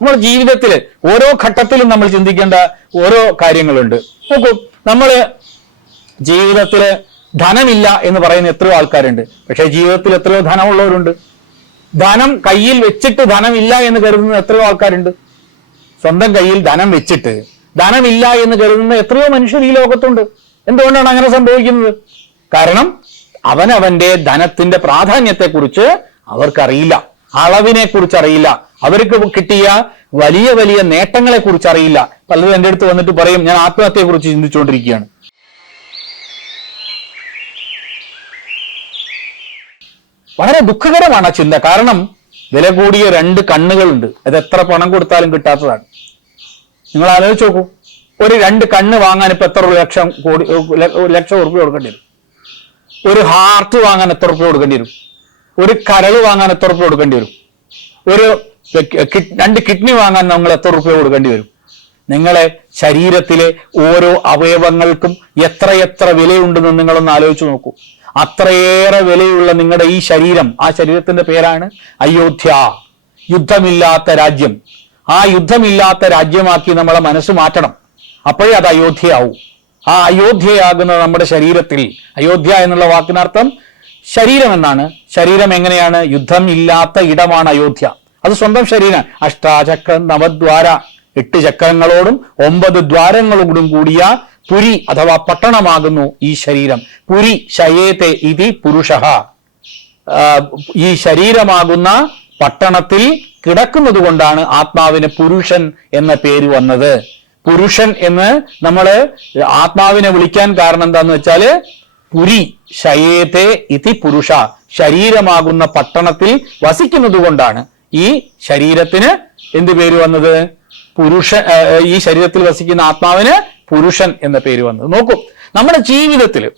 നമ്മുടെ ജീവിതത്തിൽ ഓരോ ഘട്ടത്തിലും നമ്മൾ ചിന്തിക്കേണ്ട ഓരോ കാര്യങ്ങളുണ്ട്. നോക്കൂ നമ്മൾ ജീവിതത്തിൽ ധനമില്ല എന്ന് പറയുന്ന എത്രയോ ആൾക്കാരുണ്ട്. പക്ഷേ ജീവിതത്തിൽ എത്രയോ ധനമുള്ളവരുണ്ട്. ധനം കയ്യിൽ വെച്ചിട്ട് ധനമില്ല എന്ന് കരുതുന്ന എത്രയോ ആൾക്കാരുണ്ട്. സ്വന്തം കയ്യിൽ ധനം വെച്ചിട്ട് ധനമില്ല എന്ന് കരുതുന്ന എത്രയോ മനുഷ്യർ ഈ ലോകത്തുണ്ട്. എന്തുകൊണ്ടാണ് അങ്ങനെ സംഭവിക്കുന്നത്? കാരണം അവനവന്റെ ധനത്തിന്റെ പ്രാധാന്യത്തെക്കുറിച്ച് അവർക്കറിയില്ല. അളവിനെ കുറിച്ച് അറിയില്ല അവർക്ക് കിട്ടിയ വലിയ വലിയ നേട്ടങ്ങളെ കുറിച്ച് അറിയില്ല. പലരും എന്റെ അടുത്ത് വന്നിട്ട് പറയും ഞാൻ ആത്മഹത്യയെ കുറിച്ച് ചിന്തിച്ചുകൊണ്ടിരിക്കുകയാണ്. വളരെ ദുഃഖകരമാണ് ആ ചിന്ത. കാരണം വില കൂടിയ രണ്ട് കണ്ണുകളുണ്ട്. അത് എത്ര പണം കൊടുത്താലും കിട്ടാത്തതാണ്. നിങ്ങൾ ആലോചിച്ച് നോക്കൂ. ഒരു രണ്ട് കണ്ണ് വാങ്ങാൻ ഇപ്പൊ എത്ര ലക്ഷം കോടി ലക്ഷം ഉറുപ്പ്യ കൊടുക്കേണ്ടി വരും? ഒരു ഹാർട്ട് വാങ്ങാൻ എത്ര ഉറുപ്പ്യ കൊടുക്കേണ്ടി വരും? ഒരു കരൾ വാങ്ങാൻ എത്ര ഉറുപ്പ്യ കൊടുക്കേണ്ടി വരും? ഒരു രണ്ട് കിഡ്നി വാങ്ങാൻ നമ്മൾ എത്ര റുപ്യ കൊടുക്കേണ്ടി വരും? നിങ്ങളെ ശരീരത്തിലെ ഓരോ അവയവങ്ങൾക്കും എത്രയെത്ര വിലയുണ്ടെന്ന് നിങ്ങളൊന്ന് ആലോചിച്ച് നോക്കൂ. അത്രയേറെ വിലയുള്ള നിങ്ങളുടെ ഈ ശരീരം ആ ശരീരത്തിന്റെ പേരാണ് അയോധ്യ. യുദ്ധമില്ലാത്ത രാജ്യം. ആ യുദ്ധമില്ലാത്ത രാജ്യമാക്കി നമ്മളെ മനസ്സ് മാറ്റണം. അപ്പോഴേ അത് അയോധ്യയാവും. ആ അയോധ്യയാകുന്ന നമ്മുടെ ശരീരത്തിൽ. അയോധ്യ എന്നുള്ള വാക്കിനർത്ഥം ശരീരം എന്നാണ് ശരീരം എങ്ങനെയാണ്? യുദ്ധം ഇല്ലാത്ത ഇടമാണ് അയോധ്യ. അത് സ്വന്തം ശരീരം. അഷ്ടാചക്ര നവദ്വാര. എട്ട് ചക്രങ്ങളോടും ഒമ്പത് ദ്വാരങ്ങളോടും കൂടിയ പുരി അഥവാ പട്ടണമാകുന്നു ഈ ശരീരം. പുരി ശയേത്തെ ഇതി പുരുഷ. ഈ ശരീരമാകുന്ന പട്ടണത്തിൽ കിടക്കുന്നത് കൊണ്ടാണ് ആത്മാവിന് പുരുഷൻ എന്ന പേര് വന്നത്. പുരുഷൻ എന്ന് നമ്മൾ ആത്മാവിനെ വിളിക്കാൻ കാരണം എന്താന്ന് വെച്ചാൽ പുരി ശയേത്തെ ഇതി പുരുഷ. ശരീരമാകുന്ന പട്ടണത്തിൽ വസിക്കുന്നത് കൊണ്ടാണ്. ഈ ശരീരത്തിന് എന്ത് പേര് വന്നത്? പുരുഷ ഈ ശരീരത്തിൽ വസിക്കുന്ന ആത്മാവിന് പുരുഷൻ എന്ന പേര് വന്നത്. നോക്കൂ നമ്മുടെ ജീവിതത്തിൽ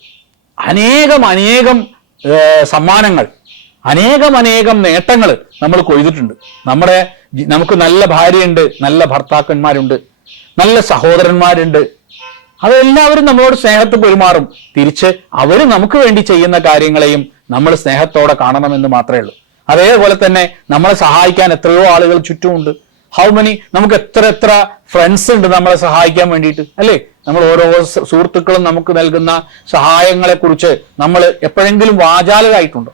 അനേകം അനേകം സമ്മാനങ്ങൾ അനേകം അനേകം നേട്ടങ്ങൾ നമ്മൾ കൊയ്തിട്ടുണ്ട്. നമ്മുടെ നമുക്ക് നല്ല ഭാര്യയുണ്ട് നല്ല ഭർത്താക്കന്മാരുണ്ട് നല്ല സഹോദരന്മാരുണ്ട്. അതെല്ലാവരും നമ്മളോട് സ്നേഹത്ത് പെരുമാറും. തിരിച്ച് അവർ നമുക്ക് വേണ്ടി ചെയ്യുന്ന കാര്യങ്ങളെയും നമ്മൾ സ്നേഹത്തോടെ കാണണമെന്ന് മാത്രമേ ഉള്ളൂ. അതേപോലെ തന്നെ നമ്മളെ സഹായിക്കാൻ എത്രയോ ആളുകൾ ചുറ്റുമുണ്ട്. ഹൗ മെനി നമുക്ക് എത്ര എത്ര ഫ്രണ്ട്സ് ഉണ്ട് നമ്മളെ സഹായിക്കാൻ വേണ്ടിയിട്ട് അല്ലേ? നമ്മൾ ഓരോ സുഹൃത്തുക്കളും നമുക്ക് നൽകുന്ന സഹായങ്ങളെ കുറിച്ച് നമ്മൾ എപ്പോഴെങ്കിലും വാചാലരായിട്ടുണ്ടോ?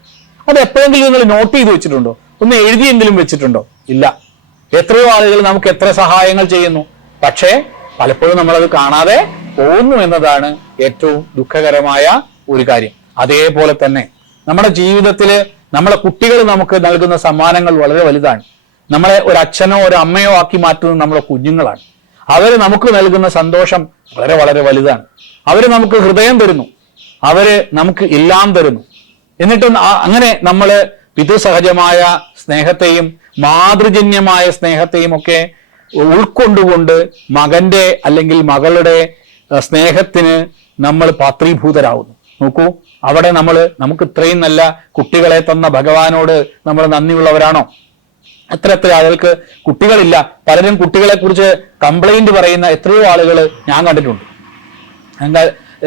അത് എപ്പോഴെങ്കിലും നിങ്ങൾ നോട്ട് ചെയ്ത് വെച്ചിട്ടുണ്ടോ? ഒന്ന് എഴുതിയെങ്കിലും വെച്ചിട്ടുണ്ടോ? ഇല്ല. എത്രയോ ആളുകൾ നമുക്ക് എത്ര സഹായങ്ങൾ ചെയ്യുന്നു. പക്ഷേ പലപ്പോഴും നമ്മളത് കാണാതെ പോകുന്നു എന്നതാണ് ഏറ്റവും ദുഃഖകരമായ ഒരു കാര്യം. അതേപോലെ തന്നെ നമ്മുടെ ജീവിതത്തിൽ നമ്മളെ കുട്ടികൾ നമുക്ക് നൽകുന്ന സമ്മാനങ്ങൾ വളരെ വലുതാണ്. നമ്മളെ ഒരു അച്ഛനോ ഒരു അമ്മയോ ആക്കി മാറ്റുന്നത് നമ്മുടെ കുഞ്ഞുങ്ങളാണ്. അവർ നമുക്ക് നൽകുന്ന സന്തോഷം വളരെ വളരെ വലുതാണ്. അവർ നമുക്ക് ഹൃദയം തരുന്നു. അവർ നമുക്ക് എല്ലാം തരുന്നു. എന്നിട്ട് അങ്ങനെ നമ്മൾ പിതൃസഹജമായ സ്നേഹത്തെയും മാതൃജന്യമായ സ്നേഹത്തെയും ഒക്കെ ഉൾക്കൊണ്ടുകൊണ്ട് മകന്റെ അല്ലെങ്കിൽ മകളുടെ സ്നേഹത്തിന് നമ്മൾ പാത്രീഭൂതരാകുന്നു. നോക്കൂ അവിടെ നമ്മൾ നമുക്ക് ഇത്രയും നല്ല കുട്ടികളെ തന്ന ഭഗവാനോട് നമ്മൾ നന്ദിയുള്ളവരാണോ? എത്ര എത്ര ആളുകൾക്ക് കുട്ടികളില്ല. പലരും കുട്ടികളെ കുറിച്ച് കംപ്ലൈന്റ് പറയുന്ന എത്രയോ ആളുകൾ ഞാൻ കണ്ടിട്ടുണ്ട്. എന്താ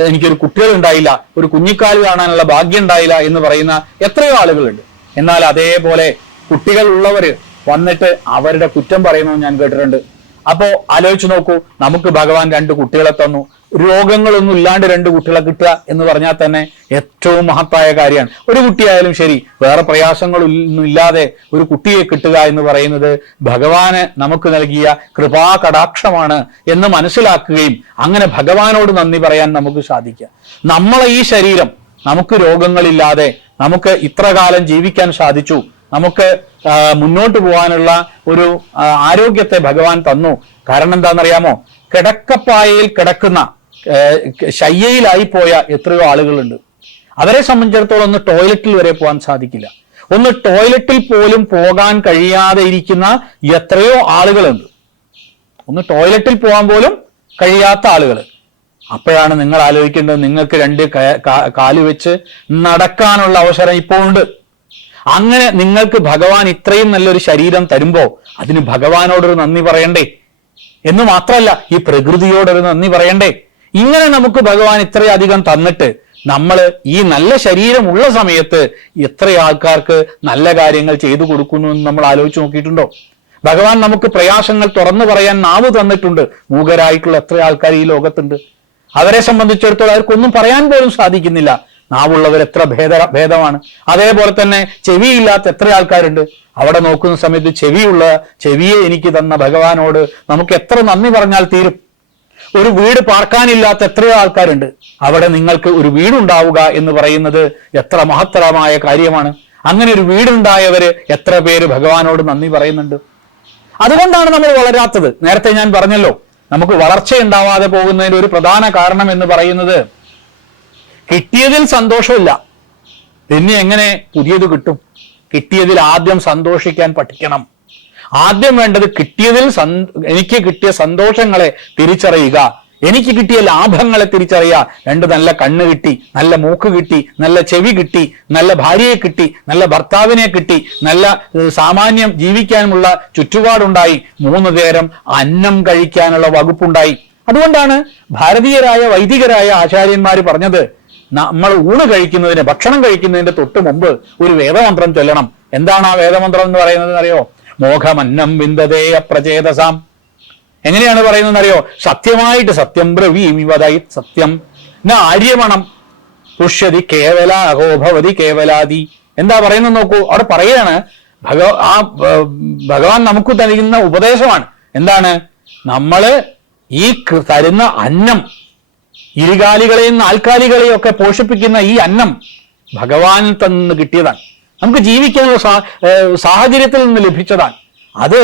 എനിക്കൊരു കുട്ടികൾ ഉണ്ടായില്ല ഒരു കുഞ്ഞിക്കാൽ കാണാനുള്ള ഭാഗ്യം ഉണ്ടായില്ല എന്ന് പറയുന്ന എത്രയോ ആളുകളുണ്ട്. എന്നാൽ അതേപോലെ കുട്ടികൾ ഉള്ളവര് വന്നിട്ട് അവരുടെ കുറ്റം പറയുന്നത് ഞാൻ കേട്ടിട്ടുണ്ട്. അപ്പോ ആലോചിച്ച് നോക്കൂ നമുക്ക് ഭഗവാൻ രണ്ട് കുട്ടികളെ തന്നു. രോഗങ്ങളൊന്നും ഇല്ലാണ്ട് രണ്ട് കുട്ടികളെ കിട്ടുക എന്ന് പറഞ്ഞാൽ തന്നെ ഏറ്റവും മഹത്തായ കാര്യമാണ്. ഒരു കുട്ടിയായാലും ശരി വേറെ പ്രയാസങ്ങളൊന്നും ഇല്ലാതെ ഒരു കുട്ടിയെ കിട്ടുക എന്ന് പറയുന്നത് ഭഗവാന് നമുക്ക് നൽകിയ കൃപാ കടാക്ഷമാണ് എന്ന് മനസ്സിലാക്കുകയും അങ്ങനെ ഭഗവാനോട് നന്ദി പറയാൻ നമുക്ക് സാധിക്കുക. നമ്മളെ ഈ ശരീരം നമുക്ക് രോഗങ്ങളില്ലാതെ നമുക്ക് ഇത്ര കാലം ജീവിക്കാൻ സാധിച്ചു. നമുക്ക് മുന്നോട്ട് പോകാനുള്ള ഒരു ആരോഗ്യത്തെ ഭഗവാൻ തന്നു. കാരണം എന്താണെന്നറിയാമോ? കിടക്കപ്പായയിൽ കിടക്കുന്ന ശയ്യയിലായി പോയ എത്രയോ ആളുകളുണ്ട്. അവരെ സംബന്ധിച്ചിടത്തോളം ഒന്ന് ടോയ്ലറ്റിൽ വരെ പോകാൻ സാധിക്കില്ല. ഒന്ന് ടോയ്ലറ്റിൽ പോലും പോകാൻ കഴിയാതെ ഇരിക്കുന്ന എത്രയോ ആളുകളുണ്ട്. ഒന്ന് ടോയ്ലറ്റിൽ പോകാൻ പോലും കഴിയാത്ത ആളുകൾ. അപ്പോഴാണ് നിങ്ങൾ ആലോചിക്കേണ്ടത് നിങ്ങൾക്ക് രണ്ട് കാൽ വെച്ച് നടക്കാനുള്ള അവസരം ഇപ്പോൾ ഉണ്ട് അങ്ങനെ നിങ്ങൾക്ക് ഭഗവാൻ ഇത്രയും നല്ലൊരു ശരീരം തരുമ്പോ അതിന് ഭഗവാനോടൊരു നന്ദി പറയണ്ടേ? എന്ന് മാത്രമല്ല ഈ പ്രകൃതിയോടൊരു നന്ദി പറയണ്ടേ? ഇങ്ങനെ നമുക്ക് ഭഗവാൻ ഇത്രയധികം തന്നിട്ട് നമ്മൾ ഈ നല്ല ശരീരം ഉള്ള സമയത്ത് എത്ര ആൾക്കാർക്ക് നല്ല കാര്യങ്ങൾ ചെയ്തു കൊടുക്കുന്നു എന്ന് നമ്മൾ ആലോചിച്ച് നോക്കിയിട്ടുണ്ടോ? ഭഗവാൻ നമുക്ക് പ്രയാസങ്ങൾ തുറന്നു പറയാൻ നാവ് തന്നിട്ടുണ്ട്. മൂകരായിട്ടുള്ള എത്ര ആൾക്കാർ ഈ ലോകത്തുണ്ട്. അവരെ സംബന്ധിച്ചിടത്തോളം അവർക്കൊന്നും പറയാൻ പോലും സാധിക്കുന്നില്ല. നാവുള്ളവർ എത്ര ഭേദ ഭേദമാണ്. അതേപോലെ തന്നെ ചെവിയില്ലാത്ത എത്ര ആൾക്കാരുണ്ട്? അവിടെ നോക്കുന്ന സമയത്ത് ചെവിയുള്ള ചെവിയെ എനിക്ക് തന്ന ഭഗവാനോട് നമുക്ക് എത്ര നന്ദി പറഞ്ഞാൽ തീരും? ഒരു വീട് പാർക്കാനില്ലാത്ത എത്രയോ ആൾക്കാരുണ്ട്? അവിടെ നിങ്ങൾക്ക് ഒരു വീടുണ്ടാവുക എന്ന് പറയുന്നത് എത്ര മഹത്തരമായ കാര്യമാണ്. അങ്ങനെ ഒരു വീടുണ്ടായവര് എത്ര പേര് ഭഗവാനോട് നന്ദി പറയുന്നുണ്ട്? അതുകൊണ്ടാണ് നമ്മൾ വളരാത്തത്. നേരത്തെ ഞാൻ പറഞ്ഞല്ലോ നമുക്ക് വളർച്ച ഉണ്ടാവാതെ പോകുന്നതിന്റെ ഒരു പ്രധാന കാരണം എന്ന് പറയുന്നത് കിട്ടിയതിൽ സന്തോഷമില്ല. പിന്നെ എങ്ങനെ പുതിയത് കിട്ടും? കിട്ടിയതിൽ ആദ്യം സന്തോഷിക്കാൻ പഠിക്കണം. ആദ്യം വേണ്ടത് കിട്ടിയതിൽ എനിക്ക് കിട്ടിയ സന്തോഷങ്ങളെ തിരിച്ചറിയുക. എനിക്ക് കിട്ടിയ ലാഭങ്ങളെ തിരിച്ചറിയുക. രണ്ട് നല്ല കണ്ണ് കിട്ടി നല്ല മൂക്ക് കിട്ടി നല്ല ചെവി കിട്ടി നല്ല ഭാര്യയെ കിട്ടി നല്ല ഭർത്താവിനെ കിട്ടി നല്ല സാമാന്യം ജീവിക്കാനുമുള്ള ചുറ്റുപാടുണ്ടായി. മൂന്ന് നേരം അന്നം കഴിക്കാനുള്ള വകുപ്പുണ്ടായി. അതുകൊണ്ടാണ് ഭാരതീയരായ വൈദികരായ ആചാര്യന്മാർ പറഞ്ഞത് നമ്മൾ ഊണ് കഴിക്കുന്നതിന് ഭക്ഷണം കഴിക്കുന്നതിന്റെ തൊട്ട് മുമ്പ് ഒരു വേദമന്ത്രം ചൊല്ലണം. എന്താണ് ആ വേദമന്ത്രം എന്ന് പറയുന്നത് അറിയോ മോഹമന്നം വിന്ദതേ അപ്രചേതസാം. എങ്ങനെയാണ് പറയുന്നത് അറിയോ സത്യമായിട്ട് സത്യം ബ്രവീമിവതായി സത്യം. ന ആര്യമണം. പുഷ്യതി കേവല അഹോഭവതി കേവലാതി എന്താ പറയുന്നത് നോക്കൂ അവിടെ പറയാണ് ഭഗ ആ ഭഗവാൻ നമുക്ക് തരുന്ന ഉപദേശമാണ്. എന്താണ്? നമ്മൾ ഈ തരുന്ന അന്നം ഇരുകാലികളെയും നാൽക്കാലികളെയും ഒക്കെ പോഷിപ്പിക്കുന്ന ഈ അന്നം ഭഗവാനിൽ തന്നു കിട്ടിയതാണ്. നമുക്ക് ജീവിക്കാനുള്ള സാഹചര്യത്തിൽ നിന്ന് ലഭിച്ചതാണ്. അത്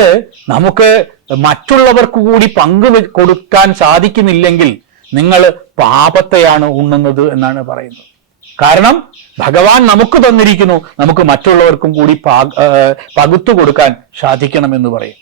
നമുക്ക് മറ്റുള്ളവർക്ക് കൂടി പങ്കു കൊടുക്കാൻ സാധിക്കുന്നില്ലെങ്കിൽ നിങ്ങൾ പാപത്തെയാണ് ഉണ്ണുന്നത് എന്നാണ് പറയുന്നത്. കാരണം ഭഗവാൻ നമുക്ക് തന്നിരിക്കുന്നു. നമുക്ക് മറ്റുള്ളവർക്കും കൂടി പകുത്തു കൊടുക്കാൻ സാധിക്കണമെന്ന് പറയും.